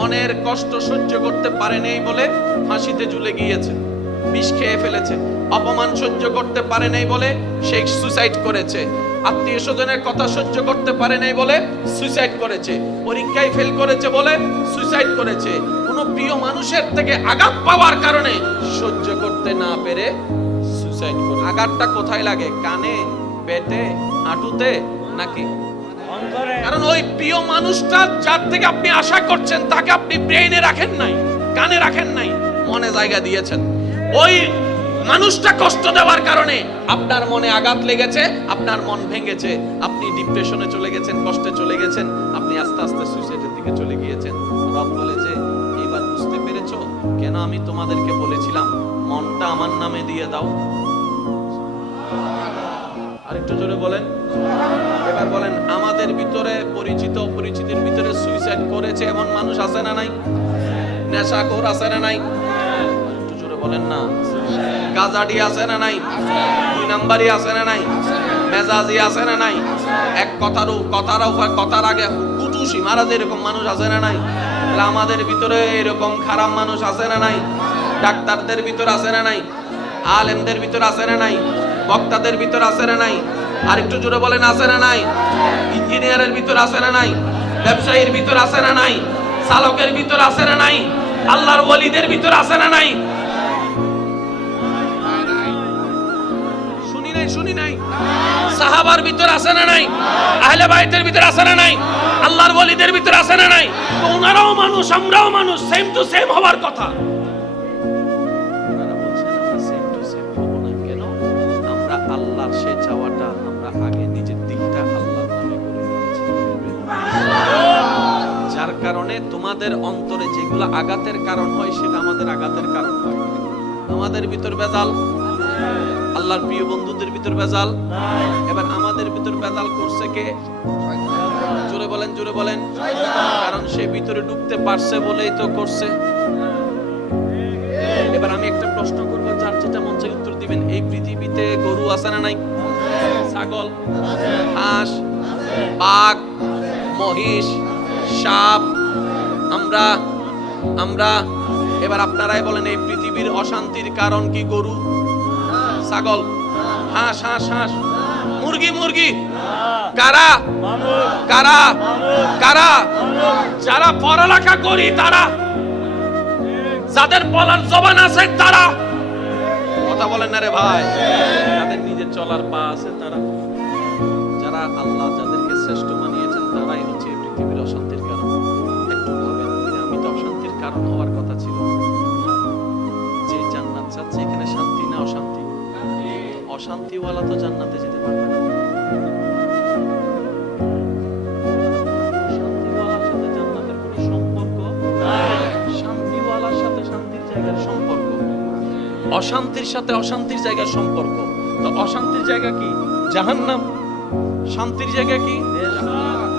মনের কষ্ট সহ্য করতে পারে নাই বলে ফাঁসিতে ঝুলে গিয়েছে, বিষ খেয়ে ফেলেছে। অপমান সহ্য করতে পারে নাই বলে সে সুসাইড করেছে। আত্মীয় স্বজনের কথা সহ্য করতে পারে নাই বলে সুসাইড করেছে। পরীক্ষায় ফেল করেছে বলে সুসাইড করেছে। কোনো প্রিয় মানুষের থেকে আঘাত পাওয়ার কারণে সহ্য করতে না পেরে সুসাইড করে। আঘাতটা কোথায় লাগে? কানে, পেটে, হাঁটুতে নাকি? কারণ ওই প্রিয় মানুষটা যার থেকে আপনি আশা করছেন তাকে আপনি ব্রেইনে রাখেন নাই, কানে রাখেন নাই, মনে জায়গা দিয়েছেন। ওই মানুষটা কষ্ট দেওয়ার কারণে আপনার মনে আঘাত লেগেছে, আপনার মন ভেঙেছে, আপনি ডিপ্রেশনে চলে গেছেন, কষ্টে চলে গেছেন, আপনি আস্তে আস্তে সুইসাইডের দিকে চলে গিয়েছেন। রব বলেছে এইবার বুঝতে পেরেছো কেন আমি তোমাদেরকে বলেছিলাম মনটা আমার নামে দিয়ে দাও? আরেকটু জোরে বলেন। এবার বলেন, আমাদের ভিতরে পরিচিত অপরিচিতের ভিতরে সুইসাইড করেছে এমন মানুষ আছে না নাই? নেশাখোর আছে না নাই? একটু জোরে বলেন না। গাজাডি আছে না নাই? দুই নাম্বারই আছে না নাই? মেজাজি আছে না নাই? এক কথার আগে কুটুসি মারা এরকম মানুষ আছে না নাই? তাহলে আমাদের ভিতরে এরকম খারাপ মানুষ আছে না নাই? ডাক্তারদের ভিতরে আছে না নাই? আলেমদের ভিতরে আছে না নাই? বক্তাদের ভিতর আছে না নাই? আর একটু জোরে বলেন, আছে না নাই? ইঞ্জিনিয়ারের ভিতর আছে না নাই? ব্যবসায়ীর ভিতর আছে না নাই? চালকের ভিতর আছে না নাই? আল্লাহর ওয়ালিদের ভিতর আছে না নাই? শুনি নাই? সাহাবার ভিতর আছে না নাই? আহলে বাইতের ভিতর আছে না নাই? আল্লাহর ওয়ালিদের ভিতর আছে না নাই? তো ওনারাও মানুষ, আমরাও মানুষ, সেম টু সেম হওয়ার কথা। আল্লাহর সে চাওয়াটা আমরা আগে নিজের দিকটা আল্লাহর নামে করে দিয়েছি, যার কারণে তোমাদের অন্তরে যেগুলো আঘাতের কারণ হয় সেটা আমাদের আঘাতের কারণ হয়। আমাদের ভিতর বেজাল, আল্লাহর প্রিয় বন্ধুদের ভিতর বেজাল। এবার আমাদের ভিতর বেজাল করছে কে? জোরে বলেন, জোরে বলেন। কারণ সে ভিতরে ঢুকতে পারছে বলেই তো করছে। এবার আমি একটা প্রশ্ন করব, যার যেটা মন চায় উত্তর দিবেন। এই পৃথিবীতে গরু আছে না নাই? ছাগল, হাঁস, বাঘ, মহিষ, সাপ, আমরা এবার আপনারাই বলেন, এই পৃথিবীর অশান্তির কারণ কি? গরু, ছাগল, হাঁস, মুরগি। কারা? যারা পড়ালেখা করি তারা, যাদের বলার জবান আছে তারা, কথা বলেন না রে ভাই, যাদের নিজের চলার পা আছে তারা, যারা আল্লাহ যাদেরকে শ্রেষ্ঠ মানিয়েছেন তারাই হচ্ছে পৃথিবীর অশান্তির কারণ। একটু ভাবেন, আমি তো অশান্তির কারণ হওয়ার কথা ছিল। যে জান্নাত চাচ্ছে এখানে শান্তি না অশান্তি? অশান্তিওয়ালা তো জান্নাতে যেতে পারবে না। শান্তিওয়ালার সাথে জান্নাতের কোনো সম্পর্ক নাই। শান্তিওয়ালার সাথে শান্তির জায়গার সম্পর্ক, অশান্তির সাথে অশান্তির জায়গার সম্পর্ক। তো অশান্তির জায়গা কি? জাহান্নাম। শান্তির জায়গা কি?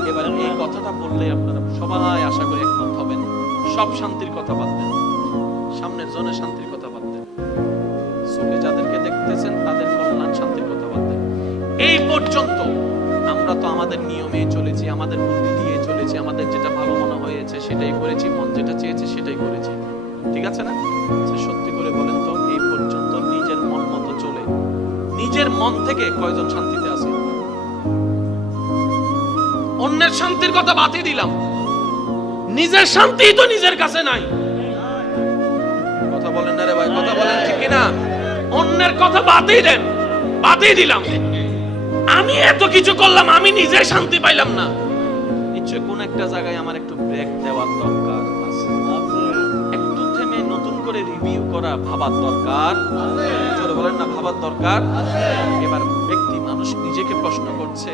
এবার এই কথাটা বললে আপনারা সবাই আশা করি একমত হবেন। সব শান্তির কথা বাদ দেন, সামনের জনের শান্তির কথা বাদ দেন, চোখে যাদেরকে দেখতেছেন তাদের কল্যাণ শান্তির কথা বাদ দেন। এই পর্যন্ত আমরা তো আমাদের নিয়মে চলেছি, আমাদের বুদ্ধি দিয়ে চলেছি, আমাদের যেটা ভালো মনে হয়েছে সেটাই করেছি, মন যেটা চেয়েছে সেটাই করেছি, ঠিক আছে না? সত্যি করে বলেন তো, এই পর্যন্ত নিজের মন মতো চলে নিজের মন থেকে কয়জন শান্তিতে আছে? অন্যের শান্তির কথা বাদই দিলাম, নিজের শান্তি তো নিজের কাছে নাই। কথা বলেন না রে ভাই, কথা বলেন ঠিক কিনা? অন্যের কথা বাদই দেন, বাদই দিলাম। আমি এত কিছু করলাম, আমি নিজে শান্তি পাইলাম না। নিশ্চয় কোন একটা জায়গায় আমার একটু ব্রেক দেওয়ার দরকার আছে, একটু থেমে নতুন করে রিভিউ করা, ভাবার দরকার। জোরে বলেন না, ভাবার দরকার। এবার ব্যক্তি মানুষ নিজেকে প্রশ্ন করছে,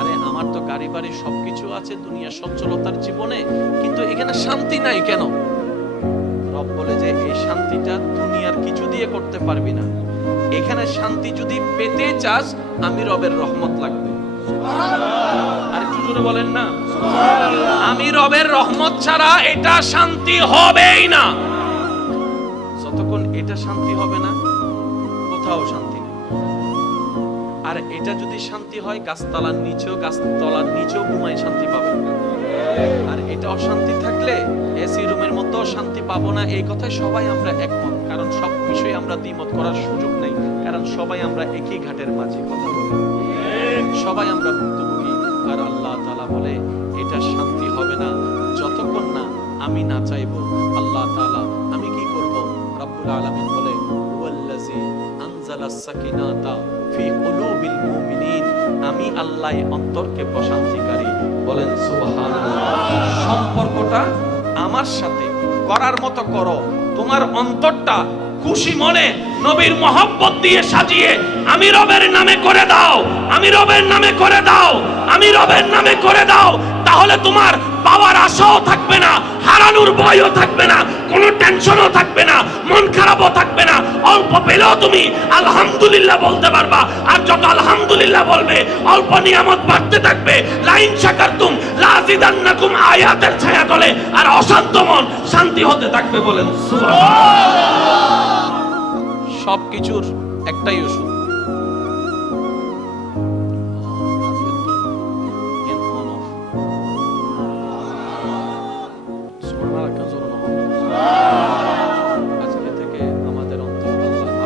আরে আমার তো গাড়ি বাড়ি সবকিছু আছে, দুনিয়া সচ্ছলতার জীবনে, কিন্তু এখানে শান্তি নাই কেন? রব বলে যে এই শান্তিটা দুনিয়ার কিছু দিয়ে করতে পারবি না। এখানে শান্তি যদি পেতে চাস, আমি রবের রহমত লাগবে। আর একটু জোরে বলেন না, আমি রবের রহমত ছাড়া এটা শান্তি হবেই না। যতক্ষণ এটা শান্তি হবে না, কোথাও শান্তি নেই। আর এটা যদি শান্তি হয়, গাছতলার নিচেও ঘুমায় শান্তি পাবে। আর এটা অশান্তি থাকলে এসি রুম শান্তি পাবো না, এই কথায় সবাই আমরা একমত। কারণ সব বিষয়ে আমরা দ্বিমত করার সুযোগ নেই, কারণ সবাই আমরা একই ঘাটের মাঝে কথা বলি, সবাই আমরা ভুক্তভোগী। আর আল্লাহ তাআলা বলে এটা শান্তি হবে না যতক্ষণ না আমি না চাইবো। আল্লাহ তাআলা আমি কি করব? রব্বুল আলামিন বলে ওয়াল্লাযী আনজালাস সাকিনাতা ফি কুলুবিল মুমিনিন, আমি আল্লাহ অন্তরকে প্রশান্তিকারী। বলেন সুবহানাল্লাহ। সম্পর্কটা আমার সাথে করার মতো করো, তোমার অন্তরটা খুশি মনে নবীর মহব্বত দিয়ে সাজিয়ে আমি রবের নামে করে দাও, আমি রবের নামে করে দাও, আমি রবের নামে করে দাও। তাহলে তোমার পাওয়ার আশাও থাকবে না, হারানোর ভয়ও থাকবে না, কোনো টেনশনও থাকবে না, মন খারাপও থাকবে না। অল্প পেলেও তুমি আলহামদুলিল্লাহ বলতে পারবা। আর যত আলহামদুলিল্লাহ বলবে অল্প নিয়ামত বাড়তে থাকবে। লাইন শাকারতুম লাযিদান্নাকুম আয়াতের ছায়া তলে আর অশান্ত মন শান্তি হতে থাকবে। বলেন সুবহানাল্লাহ। সবকিছুর একটাই ওষুধ, আজকে থেকে আমাদের অন্তর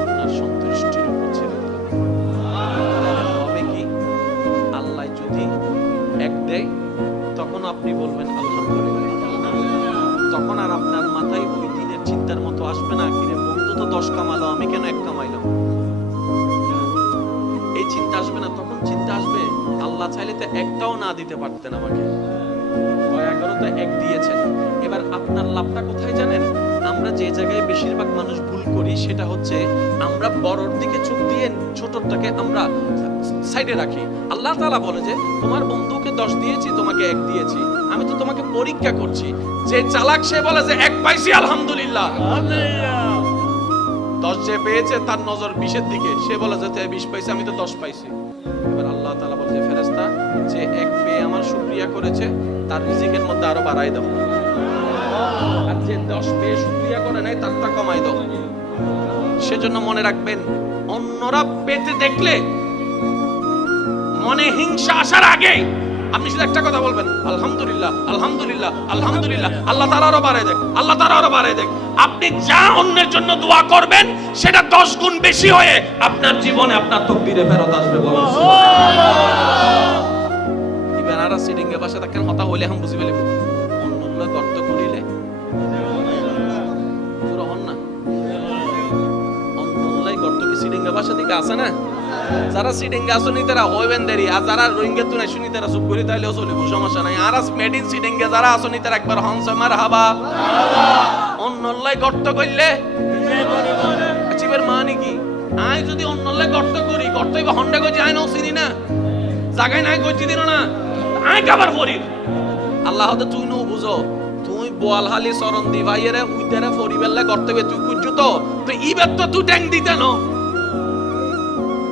আপনার সন্তুষ্টির উপর ছেড়ে দিলেন। হবে কি? আল্লাহ যদি এক দেয় তখন আপনি বলবেন আলহামদুলিল্লাহ, তখন আর আপনার মাথায় ওই দিনের চিন্তার মতো আসবে না, কিরে বন্ধু তো 10 কামালো, আমি কেন 1 কামাইলাম, এই চিন্তা আসবে না। তখন চিন্তা আসবে আল্লাহ চাইলে তো একটাও না দিতে পারতেন আমাকে, দয়া করে তো 1 দিয়েছেন। এবার আপনার লাভটা কোথায় জানেন? আমরা যে জায়গায় বেশিরভাগ মানুষ ভুল করি সেটা হচ্ছে আমরা বড়র দিকে চোখ দিয়ে ছোটটাকে আমরা সাইডে রাখি। আল্লাহ তাআলা বলে যে তোমার বন্ধুকে 10 দিয়েছি, তোমাকে 1 দিয়েছি, আমি তো তোমাকে পরীক্ষা করছি। যে চালাক সে বলে যে 1 পাইছি আলহামদুলিল্লাহ, 10 যে পেয়েছে তার নজর 20-এর দিকে, সে বলে যে 20 পাইছে, আমি তো 10 পাইছি। এবার আল্লাহ তাআলা বলে যে ফেরেশতা যে 1 পেয়ে আমার শুকরিয়া করেছে তার রিজিকের মধ্যে আরো বাড়াই দাও, আর যে 10 পেয়ে শুকরিয়া করে নাই তারটা কমাই দাও। সেজন্য মনে রাখবেন, অন্যরা পেতে দেখলে মনে হিংসা আসার আগে আপনি শুধু একটা কথা বলবেন আলহামদুলিল্লাহ, আলহামদুলিল্লাহ, আলহামদুলিল্লাহ, আল্লাহ তাআলা আরো বাড়ায় দেখ, আল্লাহ তাআলা আরো বাড়ায় দেখ। আপনি যা অন্যের জন্য দোয়া করবেন সেটা 10 গুণ বেশি হয়ে আপনার জীবনে আপনার তাকদীরে ফেরত আসবে। বলুন সুবহানাল্লাহ। ইবেন আর সিটিং এ বসে থাকেন, কথা হইলে হাম বুঝি ফেলব, অন্যগুলো গর্ত করিলে পুরো হন না। অন্যগুলাই গর্ত কি সিটিং এ বসে দিকে আছে না? যারা সিটিং আসনি তারা হইবেন দেরি, আর যারা রোহিঙ্গা তুই শুনি তারা চুপ করি তাইলেও চলিব, সমস্যা নাই। আর মেড ইন সিটিং এ যারা আসনি তারা একবার হংস মারহাবা। অন্যলাই গর্ত করলে আচিবের মানে কি? আই যদি অন্যলাই গর্ত করি, গর্তই বা হন্ডা কইছি আই নাও চিনি না, জায়গায় নাই কইছি দিন না, আই কাবার ফরি। আল্লাহ হতে তুই নো বুঝো, তুই বোয়ালহালি চরণ দি ভাইয়েরে উইতারে ফরি বেললে গর্ত বে তুই কুজু তো ইবের তো তুই ট্যাঙ্ক দিতে ন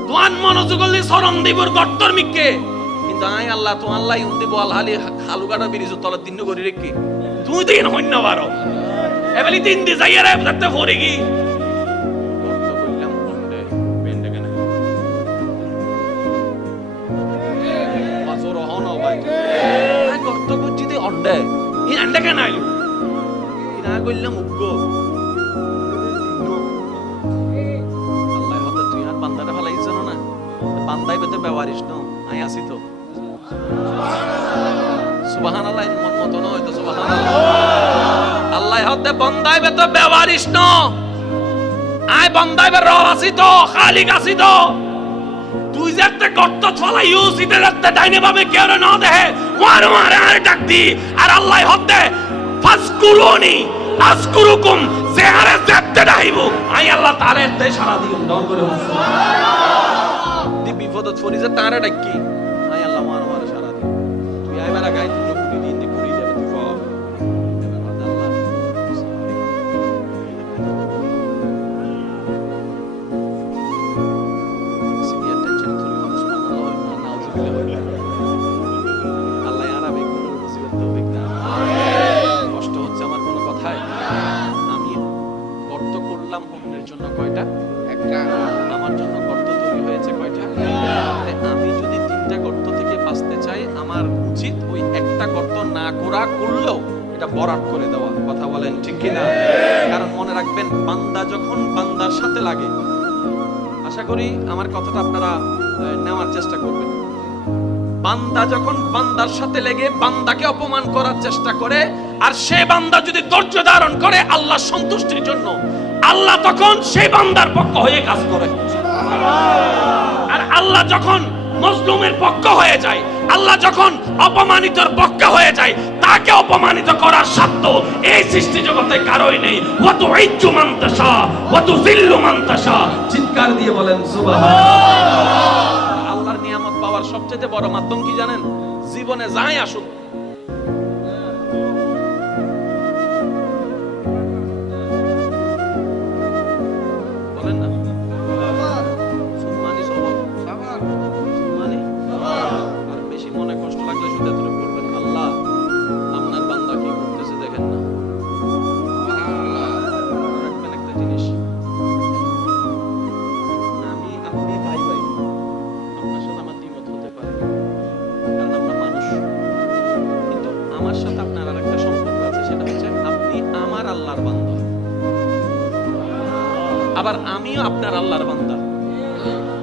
তোয়ান মনোযোগলি চরণ দিবর গর্তর মিকে। কিন্তু আই আল্লাহ তো আল্লাহ উন্দি বোয়ালহালি হালুগাড়া বিরিজ তলে দিন করি রেখি তুই দিন হইন্য বারো এবেলি 3 দি যাইয়ারে যাতে ফরি কি গর্ত কইলাম হন্ডে বেন্ডে কেন বাজর হন ভাই আই গর্ত কইছি দি হন্ডে ই আন্ডে কেন আইলো ইনা কইলাম উগ্গো আল্লাহ হতে তুই আর বান্দারে ফলাইছ না, বান্দাই বেতে ব্যবহারিস না, আই আসি তো সুবহানাল্লাহ। মন মত নয় তো সুবহানাল্লাহ। আল্লাহ হতে বান্দাই বেতে ব্যবহারিস না, আই বান্দাই বে রব আসি তো, খালিক আসি তো। তুই যে একটা গর্ত ফলাইও সিতে রাতে ডাইনে ভাবে কেউ না দেখে ওয়ার মারে আর ডাক দি, আর আল্লাহ হতে ফাসকুরুনি আসকুরুকুম জেহারে যেতে ডাইবো আই আল্লাহ তারে তে সারা দিন দর করে দি বিপদত ফরিজে তারে ডাকি আই আল্লাহ মার মার সারা দিন তুই আইবার গাই তুই গুটি দিন দি কুড়ি যাবে তুই বাবা এবার আল্লাহ সিনিয়র টেনশন তুই সুবহানাল্লাহ নাউজুবিল্লাহ আল্লাহ আরামে কোন মুসিবত তৌফিক দান। কষ্ট হচ্ছে আমার কোন কথায়? আমি গর্ত করলাম অন্যের জন্য কয়টা? একটা। আমার জন্য গর্ত তৈরি হয়েছে কয়টা? আমি যদি 3টা গর্ত থেকে বাঁচতে চাই আমার উচিত ওই একটা গর্ত না করা করলেও এটা বরাট করে দেওয়া। কথা বলেন বলেন ঠিক কিনা? কারণ মনে রাখবেন, বান্দা যখন বান্দার সাথে লাগে, আশা করি আমার কথাটা আপনারা নেওয়ার চেষ্টা করবেন। বান্দা যখন বান্দার সাথে লেগে বান্দাকে অপমান করার চেষ্টা করে, আর সে বান্দা যদি ধৈর্য ধারণ করে আল্লাহর সন্তুষ্টির জন্য, আল্লাহ তখন সেই বান্দার পক্ষ হয়ে কাজ করে। আর আল্লাহ যখন মজলুমের পক্ষ হয়ে যায়, আল্লাহ যখন অপমানিতর পক্ষ হয়ে যায়, তাকে অপমানিত করার সাধ্য এই সৃষ্টি জগতে কারোই নেই। ওয়া তুইজ্জু মান তাশা ওয়া তুযিল্লু মান তাশা। চিৎকার দিয়ে বলেন সুবহানাল্লাহ। আল্লাহর নিয়ামত পাওয়ার সবচেয়ে বড় মাধ্যম কি জানেন? জীবনে যাই আসুক, বলেন না সুবহানি সুবহানি, আর বেশি মনে কষ্ট লাগলে শুধু এতটুকু বলবেন, আল্লাহ আপনার বান্দা কি করতেছে দেখেন না। রাখবেন একটা জিনিস, আমি আপনি ভাই ভাই, আপনার সাথে আমার দ্বিমত হতে পারে, কারণ আমরা মানুষ, কিন্তু আমার সাথে আপনার আর একটা সম্পর্ক আছে, সেটা হচ্ছে আপনি আমার আল্লাহর বান্দা, আবার আমিও আপনার আল্লাহর বান্দা।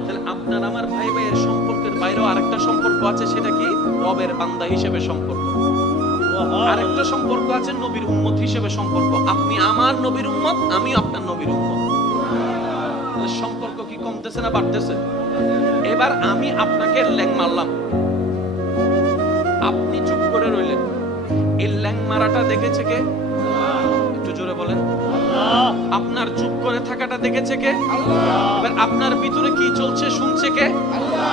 তাহলে আপনার আমার ভাই ভাইয়ের সম্পর্কের বাইরেও আরেকটা সম্পর্ক আছে, সেটা কি? রবের বান্দা হিসেবে সম্পর্ক। আরেকটা সম্পর্ক আছে নবীর উম্মত হিসেবে সম্পর্ক। আপনি আমার নবীর উম্মত, আমি আপনার নবীর উম্মত। সম্পর্ক কি কমতেছে না বাড়তেছে? এবার আমি আপনাকে ল্যাং মারলাম, আপনি চুপ করে রইলেন, এই ল্যাং মারাটা দেখেছে কে? একটু জোরে বলেন। আপনার চুপ করে থাকাটা দেখেছে কে? এবার আপনার ভিতরে কি চলছে শুনছে কে?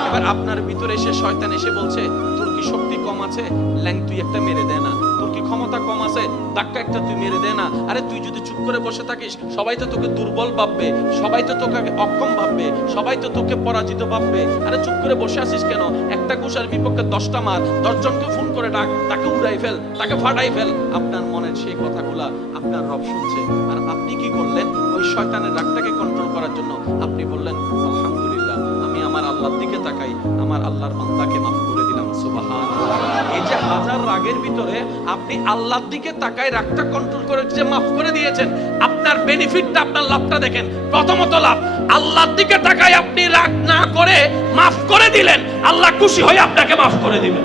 এবার আপনার ভিতরে এসে শয়তান এসে বলছে, তোর কি শক্তি কম আছে, ল্যাং তুই একটা মেরে দে না, তোর কি ক্ষমতা কম আছে, ধাক্কা একটা তুই মেরে দে না। আরে তুই যদি চুপ করে বসে থাকিস, সবাই তো তোকে দুর্বল ভাববে, সবাই তো তোকে অক্ষম ভাববে, সবাই তো তোকে পরাজিত ভাববে। আরে চুপ করে বসে আছিস কেন? একটা ঘুষার বিপক্ষে 10টা মার, 10 জনকে ফোন করে ডাক, তাকে উড়াই ফেল, তাকে ফাটাই ফেল। আপনার মনের সেই কথাগুলা আপনার রব শুনছে, আর আপনি কি করলেন? ওই শয়তানের রাগটাকে কন্ট্রোল করার জন্য আপনি বললেন, আলহামদুলিল্লাহ, আমি আমার আল্লাহর দিকে তাকাই, আমার আল্লাহর বান্দাকে মাফ করে দিলাম। সুবহানাল্লাহ। এই যে হাজার রাগের ভিতরে আপনি আল্লাহর দিকে তাকাই রাগটা কন্ট্রোল করে যে মাফ করে দিয়েছেন, আপনার বেনিফিটটা, আপনার লাভটা দেখেন। প্রথমত লাভ, আল্লাহর দিকে তাকাই আপনি রাগ না করে মাফ করে দিলেন, আল্লাহ খুশি হয়ে আপনাকে মাফ করে দিবেন।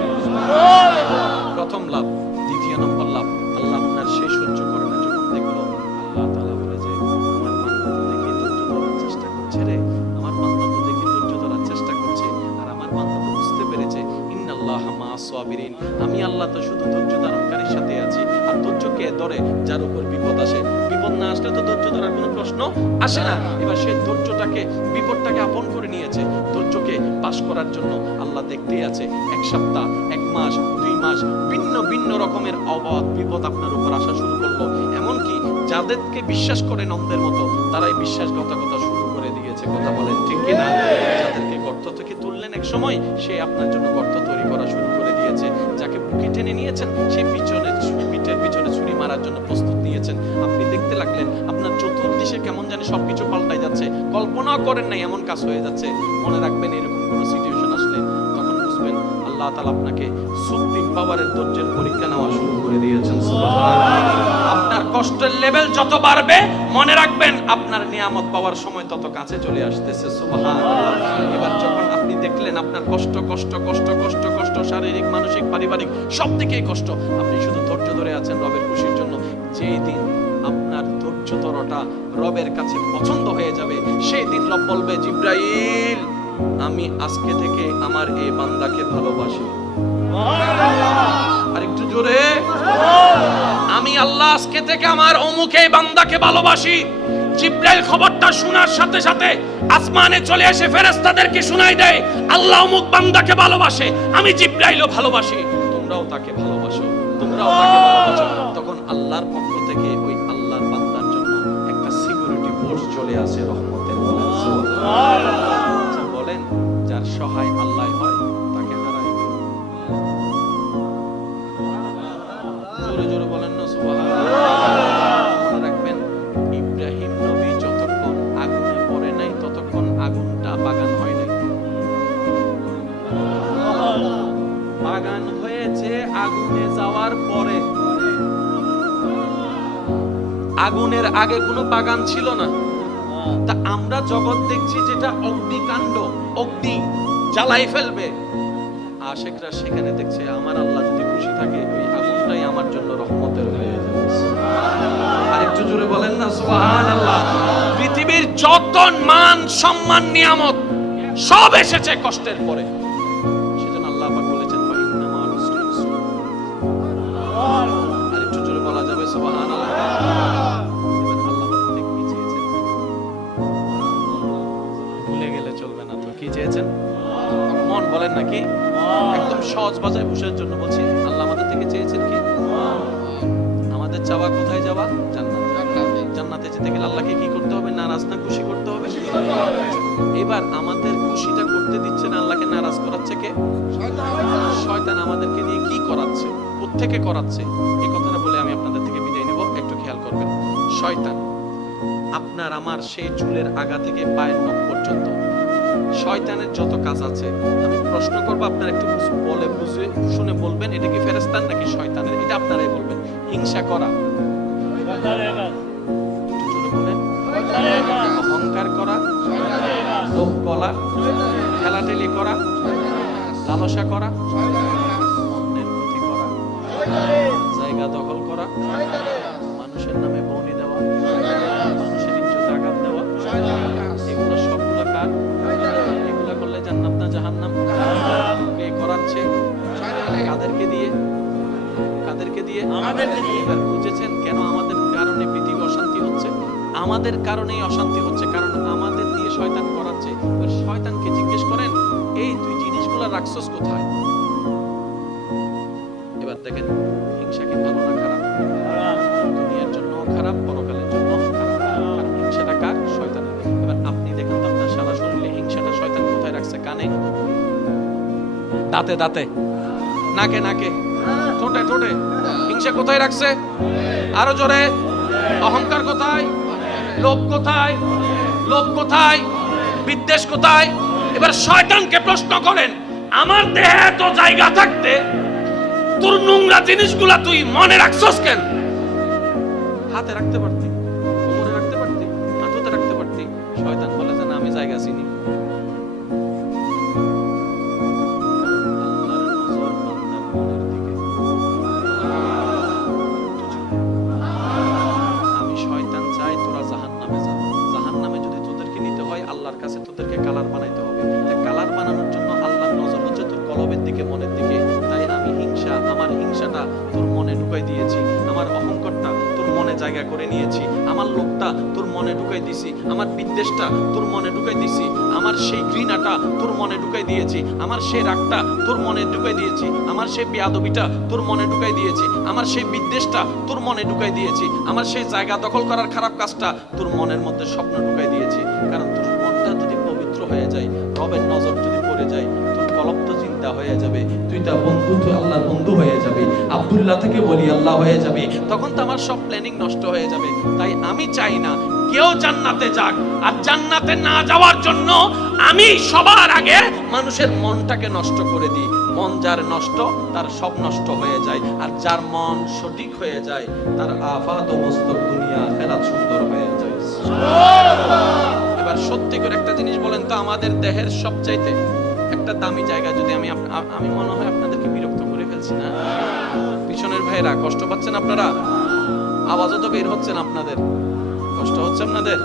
প্রথম লাভ। দ্বিতীয় নম্বর লাভ, আল্লাহ আপনার সেই সহ্য করে না যখন দেখলো, আল্লাহ তাআলা বলে যে আমার বান্দা তো দেখি ধৈর্য ধরার চেষ্টা করছে রে, আমার বান্দা তো দেখি ধৈর্য ধরার চেষ্টা করছে, আর আমার বান্দা তো বুঝতে পেরেছে ইন্নাল্লাহা মা'আস সাবিরিন, আমি আল্লাহ তো শুধু ধৈর্য ধারণকারীর সাথে আছি। আর ধৈর্য কে ধরে? যার উপর বিপদ আসে। বিপদ না আসলে তো ধৈর্য ধরার কোনো প্রশ্ন আসে না। এবার সে ধৈর্যটাকে, বিপদটাকে আপন করে নিয়েছে। ধৈর্যকে পাশ করার জন্য আল্লাহ দেখতেই আছে, 1 সপ্তাহ, 1 মাস, 2 মাস, ভিন্ন ভিন্ন রকমের অবাধ বিপদ আপনার উপর আসা শুরু করলো। এমনকি যাদেরকে বিশ্বাস করেন অন্ধের মতো, তারাই বিশ্বাসঘাতকতা শুরু করে দিয়েছে। কথা বলেন ঠিক কিনা? যাদেরকে গর্ত থেকে তুললেন এক সময়, সে আপনার জন্য গর্ত তৈরি করা শুরু করে দিয়েছে। যাকে বুকে টেনে নিয়েছেন, সে পিঠের পিছনে ছুরি মারার জন্য প্রস্তুত নিয়েছেন। আপনি দেখতে লাগলেন আপনার চতুর্দিকে কেমন জানি সবকিছু পাল্টাই যাচ্ছে, কল্পনাও করেন নাই এমন কাজ হয়ে যাচ্ছে। মনে রাখবেন, এরকম কোনো সিচুয়েশন আসলে তখন বুঝবেন আল্লাহ তাআলা আপনাকে সুপ্রিম পাওয়ারের ধৈর্যের পরীক্ষা নেওয়া শুরু করে দিয়েছেন। সুবহানাল্লাহ। আপনার কষ্টের লেভেল যত বাড়বে, মনে রাখবেন আপনার নিয়ামত পাওয়ার সময় তত কাছে চলে আসতেছে। সুবহানাল্লাহ। এবার যখন আপনি দেখলেন আপনার কষ্ট কষ্ট কষ্ট কষ্ট কষ্ট, শারীরিক, মানসিক, পারিবারিক সব দিকেই কষ্ট, আপনি শুধু ধৈর্য ধরে আছেন রবের খুশির জন্য। যেই দিন আপনার ধৈর্য ধরাটা রবের কাছে পছন্দ হয়ে যাবে, সেই দিন রব বলবে, জিবরাইল, আমি আজকে থেকে আমার এই বান্দাকে ভালোবাসি। আর একটু জোরে, আমি আল্লাহ আজকে থেকে আমার অমুক এই বান্দাকে ভালোবাসি। জিবরাইল খবরটা শোনার সাথে সাথে আসমানে চলে এসে ফেরেশতাদেরকে শোনায় দেয়, আল্লাহ অমুক বান্দাকে ভালোবাসে, আমি জিবরাইলও ভালোবাসি, তোমরাও তাকে ভালোবাসো, তোমরাও তাকে ভালোবাসো। তখন আল্লাহর পক্ষ থেকে ওই আল্লাহর বান্দার জন্য একটা সিকিউরিটি ফোর্স চলে আসে রহমতের। বলেন, যার সহায় আল্লাহ হয় তাকে হারায়। জোরে জোরে বলেন না সুবহানাল্লাহ। মনে রাখবেন, ইব্রাহিম নবী যতক্ষণ আগুনে পড়ে নাই, ততক্ষণ আগুনটা বাগান হয় নাই। বাগান হয়েছে আগুনে যাওয়ার পরে। আগুনের আগে কোনো বাগান ছিল না। তা আমরা জগৎ দেখছি যেটা অগ্নিকাণ্ড, অগ্নি জ্বালাই ফেলবে, আশিকরা সেখানে দেখছে আমার আল্লাহ যদি খুশি থাকে ওই আগুনটাই আমার জন্য রহমতের হয়ে যাবে। আরেকটু জোরে বলেন না সুবহানাল্লাহ। পৃথিবীর যত মান সম্মান নিয়ামত সব এসেছে কষ্টের পরে। সেজন্য আল্লাহ পাক বলেছেন ফাইন্না মা উসরি ইউসরা। আরেকটু জোরে বলা যাবে সুবহানাল্লাহ। আল্লাহ পাক কি চেয়েছেন ভুলে গেলে চলবে না তো। কি চেয়েছেন? মন বলেন নাকি? একদম সহজ ভাষায় বুঝার জন্য বলছি, আল্লাহ আমাদের থেকে চেয়েছেন কি? আমাদের চাওয়া কোথায় যাওয়া? জান্নাতে। জান্নাতে যেতে গেলে আল্লাহকে কি করতে হবে? নারাজ না খুশি করতে হবে। এবার আমাদের খুশিটা করতে দিচ্ছে না, আল্লাহকে নারাজ করাচ্ছে কে? শয়তান আমাদেরকে দিয়ে কি করাচ্ছে, কোত্থেকে করাচ্ছে? এই কথাটা বলে আমি আপনাদের থেকে বিদায় নেব। একটু খেয়াল করবেন, শয়তান আপনার আমার সেই চুলের আগা থেকে পায়ের নখ পর্যন্ত শয়তানের যত কাজ আছে, আমি প্রশ্ন করব, আপনারা একটু বলে বুঝে শুনে বলবেন এটা কি ফেরেশতার নাকি শয়তানের, এটা আপনারাই বলবেন। হিংসা করা, অহংকার করা, লোভ করা, ঠেলাঠেলি করা, লালসা করা, অন্যের ক্ষতি করা, জায়গা দখল করা, মানুষের নামে বউনি দেওয়া, মানুষের ইজ্জত আঘাত দেওয়া, এগুলো সবগুলো কার? এগুলা করলে জান্নাত না জাহান্নাম? কে করাচ্ছে? কাদেরকে দিয়ে? কাদেরকে দিয়ে? আমাদেরকে দিয়ে। এবার বুঝেছেন কেন আমাদের কারণে পৃথিবী অশান্তি হচ্ছে? আমাদের কারণেই অশান্তি হচ্ছে, কারণ আমাদের দিয়ে শয়তান করাচ্ছে। এবার শয়তানকে জিজ্ঞেস করেন এই তুই জিনিসগুলো রাখছস কোথায়? এবার দেখেন হিংসা কি ভালো না খারাপ? দুনিয়ার জন্য খারাপ, পরকালের জন্য খারাপ। কারণ হিংসাটা কার? শয়তানের। এবার আপনি দেখেন তো আপনার সারা শরীরে হিংসাটা শয়তান কোথায় রাখছে? কানে, দাঁতে দাঁতে, নাকে নাকে, ঠোঁটে ঠোঁটে। হিংসা কোথায় রাখছে? আরো জোরে। অহংকার কোথায়? লোভ কোথায়? লোভ কোথায়? বিদ্বেষ কোথায়? এবার শয়তানকে প্রশ্ন করেন আমার দেহে এত জায়গা থাকতে তোর নোংরা জিনিসগুলা তুই মনে রাখছস কেন? হাতে রাখতে পারতি, কোমরে রাখতে পারতি, হাঁটুতে রাখতে পারতি। শয়তান বলে যে না আমি জায়গা চিনি। আমি শয়তান চাই তোরা জাহান্নামে যা। জাহান্নামে যদি তোদেরকে নিতে হয় আল্লাহর কাছে তোদেরকে কালার বানাইতে হবে। কালার বানানোর জন্য আল্লাহর নজর হচ্ছে তোর কলবের দিকে, মনের দিকে। তাই আমি হিংসা, আমার হিংসাটা তোর মনে ঢুকাই দিয়েছি, আমার অহংকারটা তোর মনে জায়গা করে নিয়েছি, আমার লোভটা তোর মনে ঢুকাই দিছি, আমার বিদ্বেষটা তোর মনে ঢুকাই দিছি, আমার সেই ঘৃণাটা তোর মনে ঢুকাই দিয়েছি, আমার সেই রাগটা তোর মনে ঢুকাই দিয়েছি, আমার সেই বেয়াদবিটা তোর মনে ঢুকাই দিয়েছি, আমার সেই বিদ্বেষটা তোর মনে ঢুকাই দিয়েছি, আমার সেই জায়গা দখল করার খারাপ কাজটা তোর মনের মধ্যে স্বপ্ন ঢুকাই দিয়েছি। কারণ তোর মনটা যদি পবিত্র হয়ে যায়, রবের নজর যদি পড়ে যায়, তোর কলব তো চিন্তা হয়ে যাবে, তুই তা বন্ধু, তুই আল্লাহর বন্ধু হয়ে যাবে, আব্দুল্লাহ থেকে বলি আল্লাহ হয়ে যাবে। তখন তো আমার সব প্ল্যানিং নষ্ট হয়ে যাবে। তাই আমি চাই না কেউ জান্নাতে যাক, আর জান্নাতে না যাওয়ার জন্য আমি সবার আগে মানুষের মনটাকে নষ্ট করে দিই। মন যার নষ্ট তার সব নষ্ট হয়ে যায়, আর যার মন সঠিক হয়ে যায় তার আফাত ও মস্তক দুনিয়া আখিরাত সুন্দর হয়ে যায়। এবার সত্যি করে একটা জিনিস বলেন তো, আমাদের দেহের সবচাইতে একটা দামি জায়গা যদি আমি মনে হয় আপনাদেরকে বিরক্ত করে ফেলছি না? পিছনের ভাইরা কষ্ট পাচ্ছেন আপনারা? আওয়াজও তো বের হচ্ছে না আপনাদের, কষ্ট হচ্ছে আপনাদের?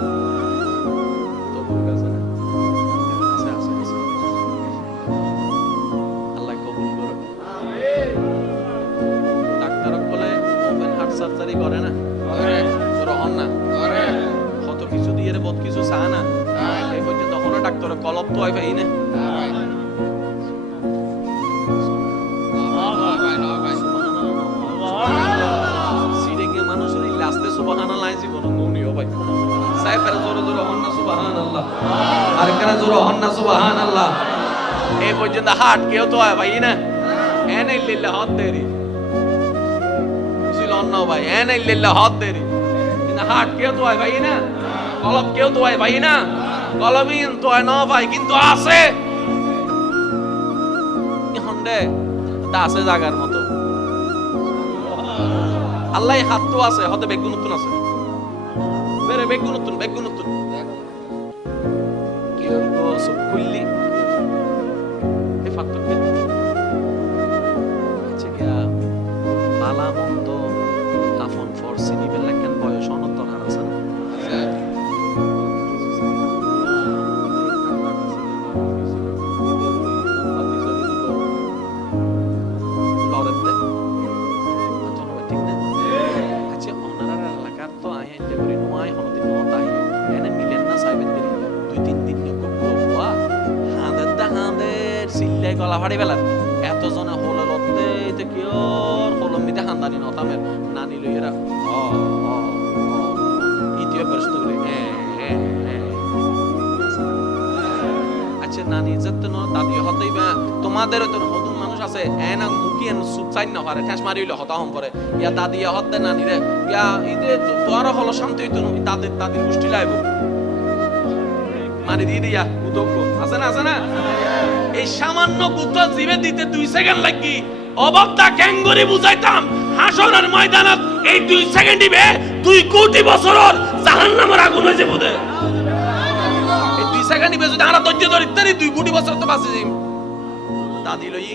আল্লাহ কবুল করুন। ডাক্তারক বলে ওপেন হার্ট সার্জারি করে না? জোর হন না? কত কিছু দিয়ে রে, বহুত কিছু চায় না। এই পর্যন্ত তখনও ডাক্তার কলব তো হয় ভাই না। এই পর্যন্ত হাট কেউ তো হয় ভাই না। এনে লিল্লাহ হাত দেরি বুঝিল না ভাই, এনে লিল্লাহ হাত দেরি, কিন্তু হাট কেউ তো হয় ভাই না, কলব কেউ তো হয় ভাই না, কলবিন তো হয় না ভাই, কিন্তু আছে এখন দে আছে জায়গার মতো। আল্লাহ হাত তো আছে, হতে বেগুন নতুন আছে, বেরে বেগুন নতুন কি হলো সব কইলি এ ফাত্তর কে আচ্ছা কি বালা মন্দ আফন ফরসি নিবেন লাগেন বয়স অনন্তর হারাছেন গলা ফাড়ি বেলার এত জনে হলো লতে এটা কি ওর হলম মিতে হান্দানি নতামের নানি লইরা ইতিও প্রশ্ন করে আচ্ছা নানি যত ন দাদি হতেই বা তোমাদের তো হদুম মানুষ আছে এনা মুখি এন সুচাইন না পারে ঠেস মারিলে হতা হম পরে ইয়া দাদি হতে নানি রে ইয়া ইদে তোর হলো শান্তি হইতো না দাদির গোষ্ঠী লাইব মারি দিয়ে দিয়া উদক্ষ আছে না এই সামান্য গুতো জিবে দিতে 2 সেকেন্ড লাগি অবক্তা ক্যাঙ্গরি বুঝাইতাম হাসরের ময়দানত এই 2 সেকেন্ড দিবে 2 কোটি বছরের জাহান্নামের আগুন হয়ে যাবে বুঝে এই 2 সেকেন্ড দিবে যদি আমরা ধৈর্য ধরি তারি 2 কোটি বছর তো বাঁচে যাই দাদি লই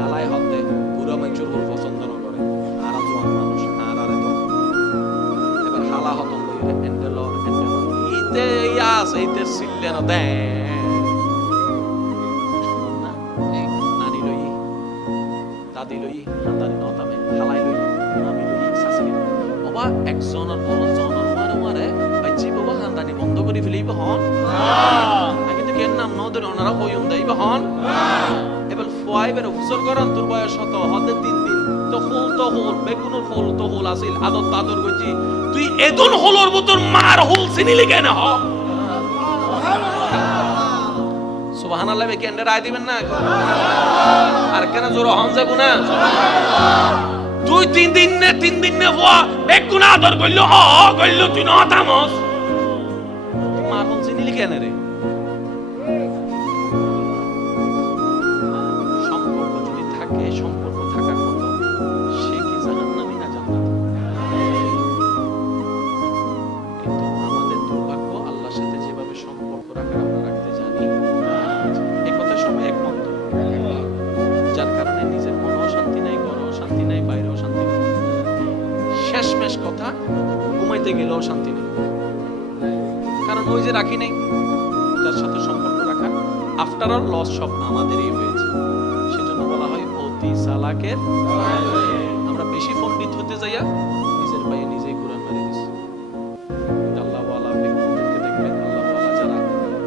হালাই হতে পুরো মানুষের উপর পছন্দ না করে আর জওয়ান মানুষ আর আরে তো এবার হালা হতন লইরে এন্ডেলর ইতে ইয়াস ইতে সিল্লেন দে নানি লই দাদি লই হান্দানি নতামে হালাই লই আমি লই সাসিনি বাবা একজনের বড় জনের মারে বাইচি বাবা হান্দানি বন্ধ করে ফেলিব হন আগে তো কেন নাম নদের ওনারা কইম দেইব হন এবার ফুয়াইবের অফিসর করান তোর বয়স হত হতে 3 দিন তো হল বেগুনের ফুল তো হল আসিল আদর কইছি তুই এদন হলর মতন মার হল চিনিলি কেন হ সুবহানাল্লাহ বে কেন রায় দিবেন না আর কেন জোর হন যাব না তুই 3 দিন নে ফুয়া বেগুন আদর কইলো কইলো তুই না তামস মার হল চিনিলি কেন রে সম্পর্ক থাকার মতো সে কি জাহান্নামী না জান্নাত কিন্তু আমাদের দুর্ভাগ্য আল্লাহর সাথে যেভাবে সম্পর্ক রাখার আমরা রাখতে জানি এই কথা সবাই একমত যার কারণে নিজের মনেও শান্তি নাই ঘরেও শান্তি নাই বাইরেও শান্তি নেই শেষমেশ কথা ঘুমাইতে গেলেও শান্তি নেই কারণ ওই যে রাখি নাই তার সাথে সম্পর্ক রাখা আফটার অল লস সব আমাদেরই হয়েছে বলা হয় অতি চালাকের আমরা বেশি পণ্ডিত হতে যাইয়া নিজের পায়ে নিজেই কুরআন মারি দিছি আল্লাহ ওয়ালা ব্যক্তিদেরকে দেখবেন আল্লাহ ওয়ালা যারা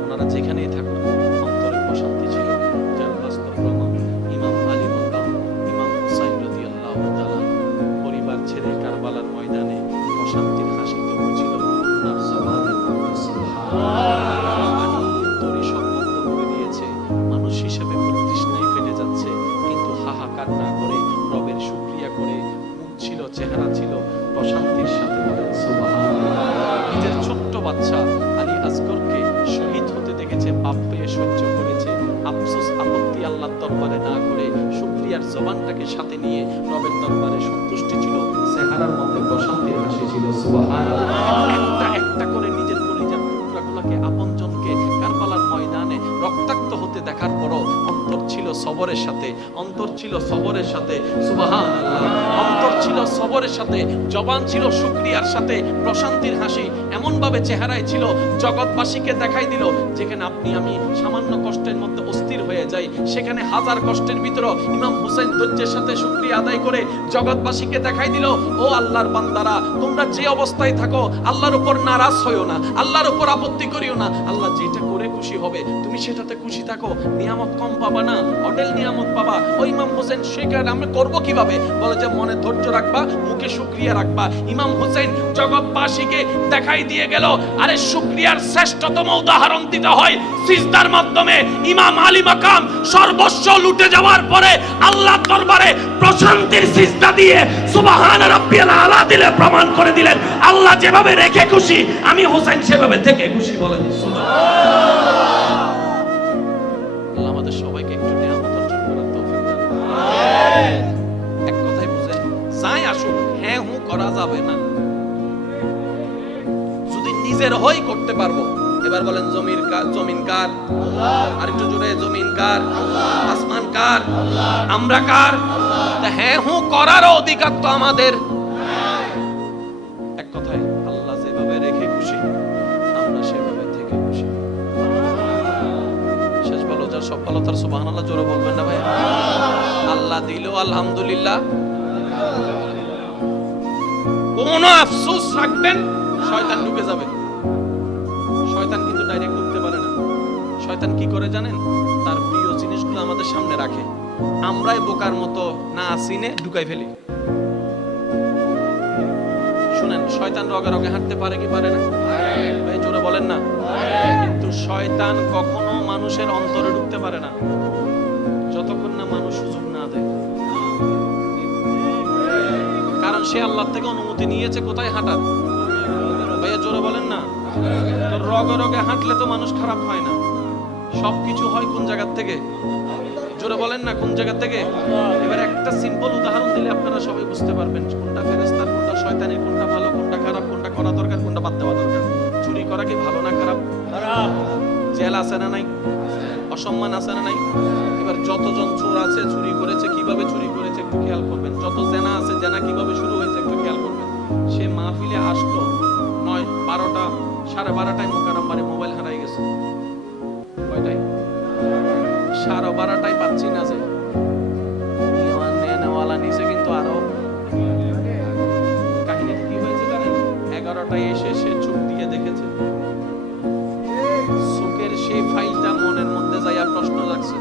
ওনারা যেখানেই থাকুন অন্তরে প্রশান্তি ছিল যার বাস্তব প্রমাণ ইমাম আলী মুকাম ইমাম হুসাইন রাদিয়াল্লাহু তাআলা পরিবার ছেড়ে কারবালার ময়দানে প্রশান্তির হাসি তো ছিল ওনার জবানে সুবহানাল্লাহ তরি সব বন্ধ করে দিয়েছে মানুষ হিসেবে প্রতিষ্ঠায় ফেটে যাচ্ছে হাহাকার না করে রবের শুকরিয়া করে মুখ ছিল চেহারা ছিল প্রশান্তির সাথে বলেন সুবহানাল্লাহ নিজের ছোট্ট বাচ্চা আলী আসগরকে শহীদ হতে দেখেছে পাপ পেয়ে সহ্য করেছে আফসোস আপত্তি আল্লাহর দরবারে না করে শুকরিয়ার জবানটাকে সাথে নিয়ে রবের দরবারে সন্তুষ্টি ছিল চেহারার মধ্যে প্রশান্তির হাসি ছিল সুবহানাল্লাহ একটা করে নিজের কলিজার টুকরাগুলোকে আপনজনকে কারবালার ময়দানে রক্তাক্ত হতে দেখার পরও অন্তর ছিল সবরের সাথে সুবহানাল্লাহ অন্তর ছিল সবরের সাথে জবান ছিল শুকরিয়ার সাথে প্রশান্তির হাসি এমন ভাবে চেহারায় ছিল জগৎবাসীকে দেখাই দিল যেখানে আপনি আমি সামান্য কষ্টের মধ্যে অস্থির হয়ে যাই সেখানে হাজার কষ্টের ভিতর ইমাম হুসাইন ধৈর্যের সাথে শুকরিয়া আদায় করে জগৎবাসীকে দেখাই দিল ও আল্লাহর বান্দারা তোমরা যে অবস্থায় থাকো আল্লাহর উপর নারাজ হইও না আল্লাহর উপর আপত্তি করিও না আল্লাহ যেটা করে খুশি হবে তুমি সেটাতে খুশি থাকো নিয়ামত কম পাবা না অডেল নিয়ামত পাবা ওই ইমাম হোসেন সেখানে আমরা করব কিভাবে বলে যে মনে ধৈর্য রাখবা মুখে শুকরিয়া রাখবা ইমাম হোসেন জগৎবাসীকে দেখাই দিয়ে গেল আরে শুকরিয়ার শ্রেষ্ঠতম উদাহরণ দিতে হয় সিজদার মাধ্যমে ইমাম আলী মাকাম সর্বস্ব লুটে যাওয়ার পরে আল্লাহর দরবারে প্রশান্তির সিজদা দিয়ে সুবহান রাব্বিয়াল আলা দিলে প্রমাণ করে দিলেন আল্লাহ যেভাবে রেখে খুশি আমি হোসেন সেভাবে থেকে খুশি বলেন সুবহানাল্লাহ কার? আরেকটু জোরে, জমিন কার? আসমান কার? আমরা কার? হ্যাঁ হু করার অধিকার তো আমাদের। এক কথায় আল্লাহ যেভাবে রেখে খুশি আমরা সেভাবে থেকে খুশি। শেষ ভালো যার সব ভালো তার সুবহানাল্লাহ জোরে বলবেন না ভাই? আল্লাহ দিল আলহামদুলিল্লাহ। কোন আফসোস রাখবেন শয়তান ঢুকে যাবে। শয়তান কিন্তু ডাইরেক্ট ঢুকতে পারে না। শয়তান কি করে জানেন? তার প্রিয় জিনিসগুলো আমাদের সামনে রাখে, আমরাই বোকার মতো না চিনে ঢুকাই ফেলি। শুনেন, শয়তান রগে রগে হাঁটতে পারে কি পারে না? ভাই জোরে বলেন না। কিন্তু শয়তান কখনো মানুষের অন্তরে ঢুকতে পারে না যতক্ষণ না মানুষ সুযোগ না দেয়। কারণ সে আল্লাহ থেকে অনুমতি নিয়েছে কোথায় হাঁটার। ভাইয়া জোরে বলেন না। তো রগে রগে হাঁটলে তো মানুষ খারাপ হয় না, সবকিছু হয় কোন জায়গা থেকে? জোরে বলেন না, কোন জায়গা থেকে? এবার একটা সিম্পল উদাহরণ দিলে আপনারা সবাই বুঝতে পারবেন কোনটা ফেরেশতার, কোনটা শয়তানের, কোনটা ভালো, কোনটা খারাপ, কোনটা করা দরকার, কোনটা বাদ দেওয়া দরকার। চুরি করা কি ভালো না খারাপ? খারাপ। জেল আছে না নাই? অসম্মান আছে না নাই? এবার যতজন চোর আছে, চুরি করেছে, কিভাবে চুরি করেছে একটু খেয়াল করবেন। যত জেনা আছে, জেনা কিভাবে শুরু হয়েছে একটু খেয়াল করবেন। সে মাহফিলে আসলো 9, 12টা, 12:30টায় মোকাররম বাড়ি মোবাইল হারাই গেছে। কয়টায়? 12:30টায় পাচ্ছি না যে নেওয়ালা নিচে, কিন্তু আরো কাহিনী কি হয়েছে জানেন? 11টায় এসে সে চোখ দিয়ে দেখেছে, চোখের সেই ফাইলটা মনের মধ্যে যাইয়া প্রশ্ন জাগছে,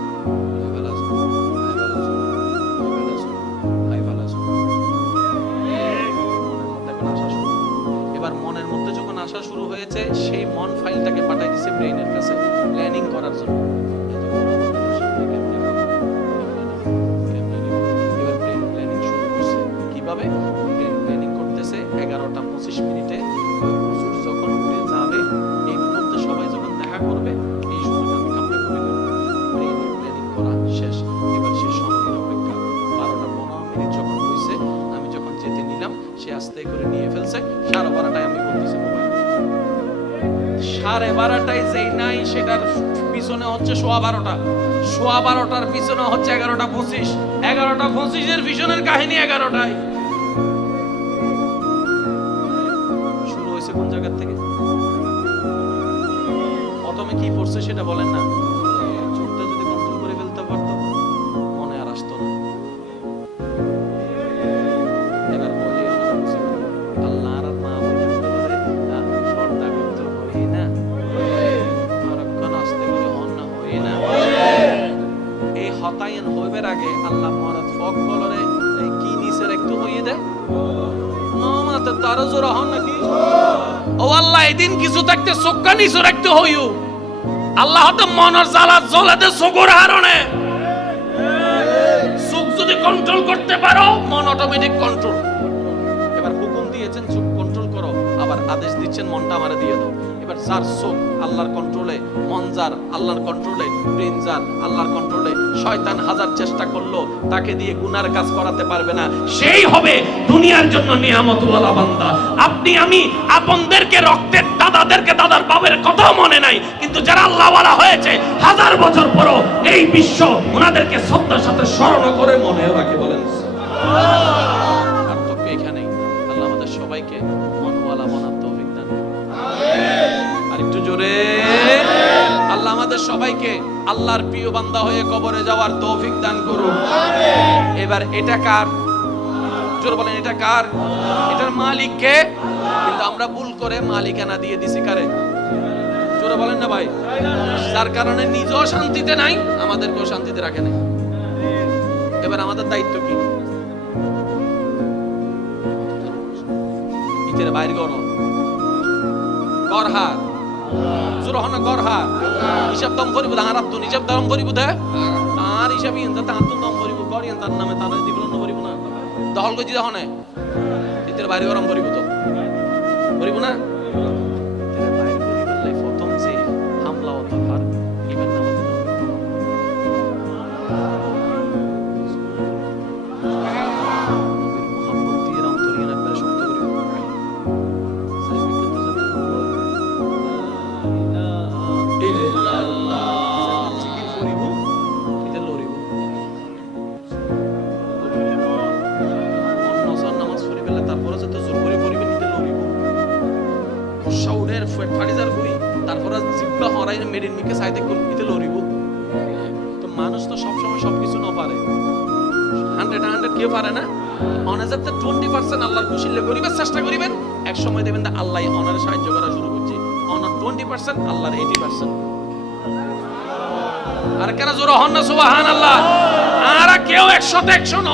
এবার মনের মধ্যে যখন আসা শুরু হয়েছে, সেই মন ফাইলটাকে পাঠাই দিছে ব্রেইনের কাছে প্ল্যানিং করার জন্য। কিভাবে ব্রেন প্ল্যানিং করতেছে? 11:25 যখন উঠে যাবে, এই মুহূর্তে সবাই যখন দেখা করবে, এই সুযোগ আমি কামড়ে করে নেব। ব্রেনের প্ল্যানিং করা শেষ। এবার সে সময়ের অপেক্ষা। 12:15 যখন হয়েছে, আমি যখন যেতে নিলাম, সে আস্তে করে নিয়ে ফেলছে। 12:30টায় আমি বলতেছি মোবাইল, 12:30টায় যেই নাই সেটার পিছনে হচ্ছে 12:15, 12:15টার পিছনে হচ্ছে 11:25, 11:25 পিছনের কাহিনী 11টায় শুরু হয়েছে। কোন জায়গা থেকে? প্রথমে কি পড়ছে সেটা বলেন না। চোখটা যদি কন্ট্রোল করে ফেলতে পারতো, মনে আর আসতো না। এবার বলি আল্লাহ আর মা বলে পর্দা করতে হই না, আরক্ষণ আসতে করে হন না হই না। এই হতায়ন হইবার আগে আল্লাহ মহারাজ ফক কলরে কি নিচের একটু হইয়ে দেয় নমাতে তার জোর হন নাকি? ও আল্লাহ, এদিন কিছু থাকতে চোখটা নিচে রাখতে হইও। আল্লাহ তো মনের জ্বালা জ্বলাতে চোখের হারণে। চোখ যদি কন্ট্রোল করতে পারো, মন অটোমেটিক কন্ট্রোল। এবার হুকুম দিয়েছেন চোখ কন্ট্রোল করো, আবার আদেশ দিচ্ছেন মনটা আমারে দিয়ে দাও। এবার যার চোখ আল্লাহর কন্ট্রোলে, মন যার আল্লাহর কন্ট্রোলে, ব্রেন যার আল্লাহর কন্ট্রোলে, শয়তান হাজার চেষ্টা করলো তাকে দিয়ে গুনার কাজ করাতে পারবে না। সেই হবে দুনিয়ার জন্য নিয়ামতওয়ালা বান্দা। আপনি আমি আপনদেরকে, রক্তের দাদাদেরকে, দাদার বাবার কথাও মনে নাই, কিন্তু যারা আল্লাহওয়ালা হয়েছে 1000 বছর পরও এই বিশ্ব ওনাদেরকে শ্রদ্ধার সাথে স্মরণ করে মনে রাখে। বলেন পার্থক্য এখানেই। আল্লাহ আমাদের সবাইকে মনওয়ালা বানার তৌফিক দান করুন। আরেকটু জোরে। আল্লাহ আমাদের সবাইকে আল্লাহর প্রিয় বান্দা হয়ে কবরে যাওয়ার তৌফিক দান করুন। এবার এটা কার? জোরে বলেন, এটা কার? এটার মালিক কে? কিন্তু আমরা ভুল করে মালিকানা দিয়ে দিছি কারে? জোরে বলেন না ভাই। যার কারণে নিজেও শান্তিতে নাই, আমাদেরকেও শান্তিতে রাখে নাই। এবার আমাদের দায়িত্ব কি? ইতের বাইর করো গরহার জোর হন গরহার হিসাব দম করিব হারাত তো হিসাব দম করিব দে আর হিসাব ইন তাতে আত্ম দম করিব করিন তার নামে তার দিবল না করিব না দহল গজি হনে ইতের বাইর গরম করিব তো করিব না। ইতের বাইর করিব লাই প্রথম যে হামলা হতো আর ইবেন নামে ইতে লড়িব। তো মানুষ তো সবসময় সবকিছু না পারে, 100 কেউ পারে না। অনাজাতে 20% আল্লাহর খুশিলে করিবার চেষ্টা করিবেন, এক সময় দেবেন আল্লাহ অনারে সাহায্য করা শুরু করছে। অনার 20%, আল্লাহর 80%। আর কেন জোর হন না সুবহানাল্লাহ। আরা কেউ 100-100 ন,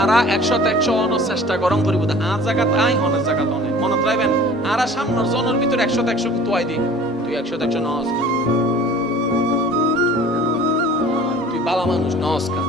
আরা 100-100 চেষ্টা করম করিব। আর জায়গা তাই অনেক জায়গা তো অনেক মনত রাখবেন। আরা সামনের জনের ভিতরে 100-100 তোয়াই দি, তুই 100-100 নস, তুই বালা মানুষ নস কা।